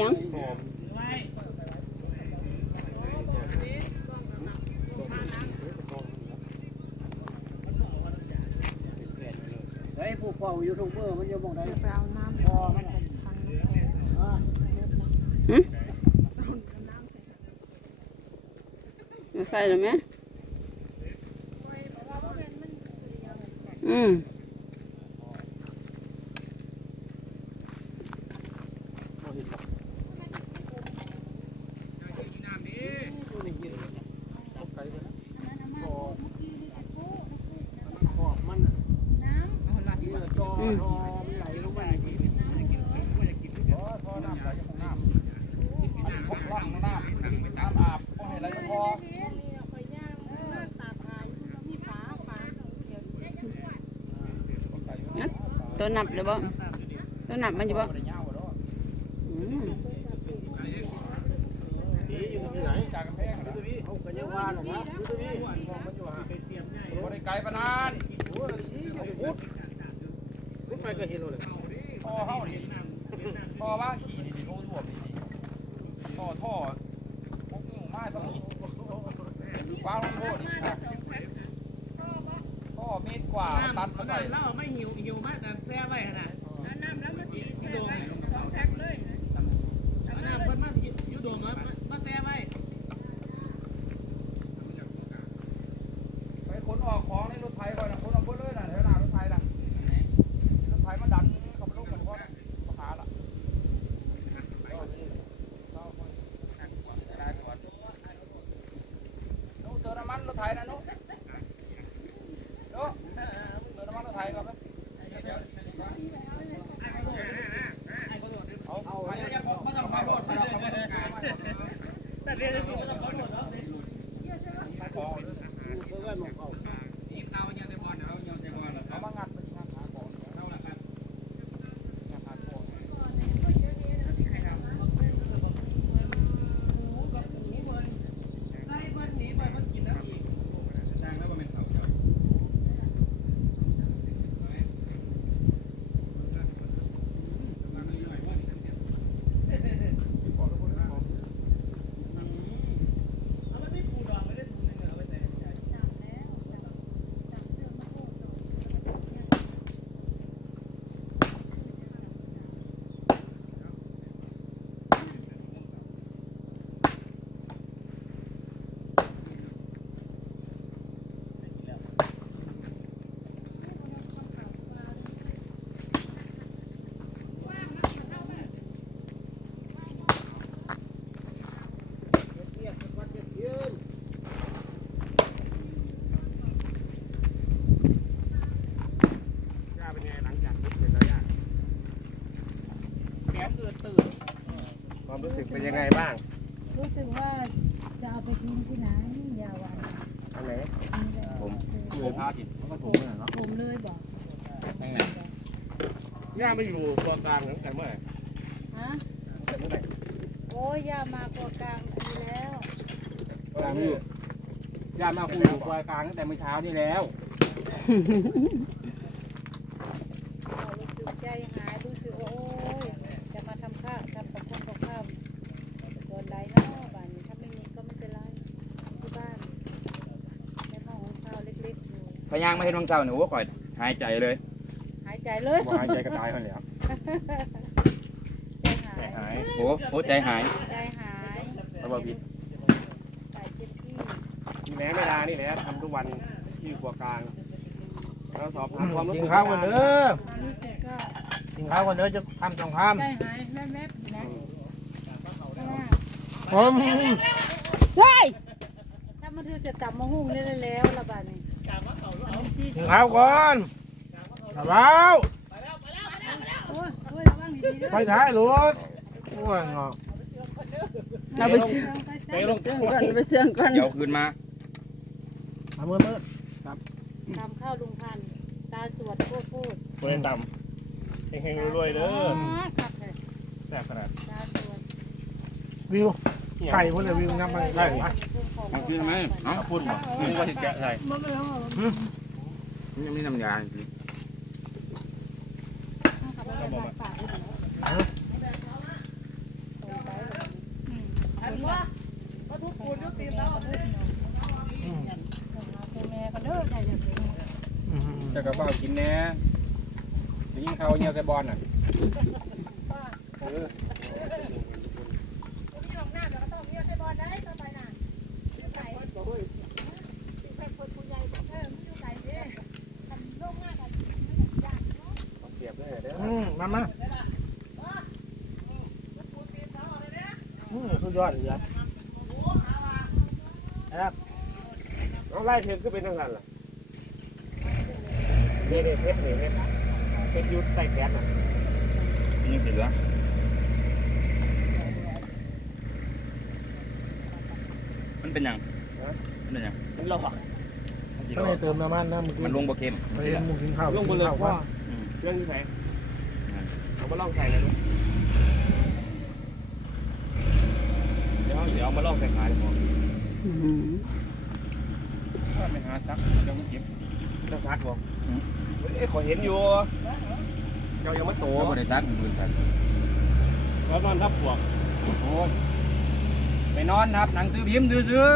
ยังหอมเฮ้ยผู้เฝ้ายูทูบเบอร์มันยังมองได้ไปเอาน้ำพอมันเป็นทางน้ำแข็งอ่าหึเอาใส่หรือไหมอืม น้ำนี้ ขอบมันนี่ มันไหลลงไปอ๋อท่อน้ำไหลจากน้ำอันนี้พกล่องน้ำอาบบ่ให้ไหลลงคอตัวนับเลยบ่ตัวนับมันอยู่บ่ บ่ได้ยาวดอก อืม ดีอยู่ที่ไหน จากกำแพงนะ เขาก็ยังว่าหรอกนะดูดิ บ่ได้ไกลปานนั้น โอ้ยพุดพุดไป ก็เห็นเลยพ่อเข้าดิพ่อว่าขี่ดิโลท่วมนี่ท่อท่อพกงูมาต้องนี่ฟ้าลงโทษนี่นะท่อเมตรกว่าตัดมาใส่เราไม่หิวหิวมากแต่แซ่ไว้ขนาดน้ำแล้วมันยูโดมสองแพ็คเลยน้ำเพิ่นมายูโดมมามาแซ่ไว้ ไปขนออกของในรถไถก่อนนะขนออกเพิ่นเลยน่ะแถวหน้ารถไถน่ะรถไถมาดันกับลูกกันเพราะขาละนุ เติมน้ำมันรถไถนะนุนุเติมน้ำมันรถไถก่อนไหมเอาเอาไปยังเขาจะไปรถไปรถไปรถแต่เรียนจะต้องขอโทษแล้ว เพื่อนมองเขา นี่เรายังได้บอลเรายังได้บอล เอามางัดไปที่ขาก่อน เท่าไหร่ครับ ขาก่อน ไล่เพิ่นหนีไปเพิ่นกินน้ำอีกสร้างแล้วมันเป็นเขาเจ้า เรียกวัดเรียกยืน ย่าเป็นไงหลังจากเสร็จแล้วย่า แขนเกิดตื่น ความรู้ สึกเป็นยังไงบ้าง รู้สึกว่าจะเอาไปทิ้งที่ไหนอยาวันอันไหนผมผมพาผิดมันก็ถูกเลยเนาะผมเลยบอกย่าไม่อยู่ตัวกลางตั้งแต่เมื่อไหร่ฮะแต่เมื่อไหร่โอ้ยยามากลัวกลางอันนี้แล้วกลางนี่ย่ามาคุยอยู่ตัวกลางตั้งแต่เมื่อเช้านี่แล้วเรารู้สึกใจหายรู้สึกว่าโอ้ยจะมาทำข้าวทำกับข้าวกับข้าวโดนไรเนาะบ้านนี้ถ้าไม่มีก็ไม่เป็นไรที่บ้านในห้องของข้าวเล็กๆอ ยู่พยางมาเห็นวังเจ้าหนูว่าก่อยหายใจเลยหายใจเลยบ่หายใจกระจายคนแล้วใจหายโอ้โหใจหายใจหายระบบผิดใส่เจ็บที่นี่แหละเวลานี่แหละทำทุกวันที่ตัวกลางเราสอบถามความรู้กิสึนกข้าวกันเด้อความรู้สึกก็กินข้าวกันเด้อจะทำสองคใจหายแวบๆอยู่นะเพราะว่าผม เฮ้ยถ้ามันเธอจะจับมาหุ้งได้แล้วละบาดนี้ กินข้าวก่อนข้าวโอ้ยโอ้ยระวังดีๆเด้อไปท้ายรถโอ้ยงอเราไปเชื่องไปลงเชื่องก่อนไปเชื่องก่อนเดี๋ยวคืนมามาเมื่อเมื่อทำข้าวลุงพันตาสวดโคตรพูดเปิดต่ำเฮงๆรวยๆเด้อแซ่บขนาดตาสวดวิวไก่พวกเลยวิวงับมาได้ไหมเอาคืนไหมเอาพูดหน่อยมึงว่าสิแกะใส่ ยังมีน้ำยาอยู่แม่ก็เด้อได้เลยจะกระเป๋ากินแน่จะยิงเขาเงี้ยใส่บอลน่ะเสียบเลยเด้ ออืมมามาอืมสุดยอดเลยครับเอาไล่เพชรก็เป็นทั้งนั้นล่ะนี่นี่เพชรนี่เพชรเพชรยุดใส่แก๊สน่ะยังสิเหลือมันเป็นหยังมันเป็นหยังมันหลอกมันสิก็รเลอยเติมน้ำมันนะมึงมันลงบ่เค็มไปเห็นมึงกินข้าวลงบกินนเลยข้าวพ่อว่าอืมเครื่องที่ไหนเอา มาลองใส่เลยลูกเดี๋ยวเดี๋ยวเอามาลองใส่ขายเลยพ่ออื้อหือถ้าไปหาซักเดี๋ยวมันเก็บจะซักบ่เอ้ยขอเห็นอยู่เจ้ายังไม่โตโอ้บ่ได้ซักมือซักแล้วนอนทับปวกโอ้ยไปนอนนับหนังสือพิมพ์ซื้อ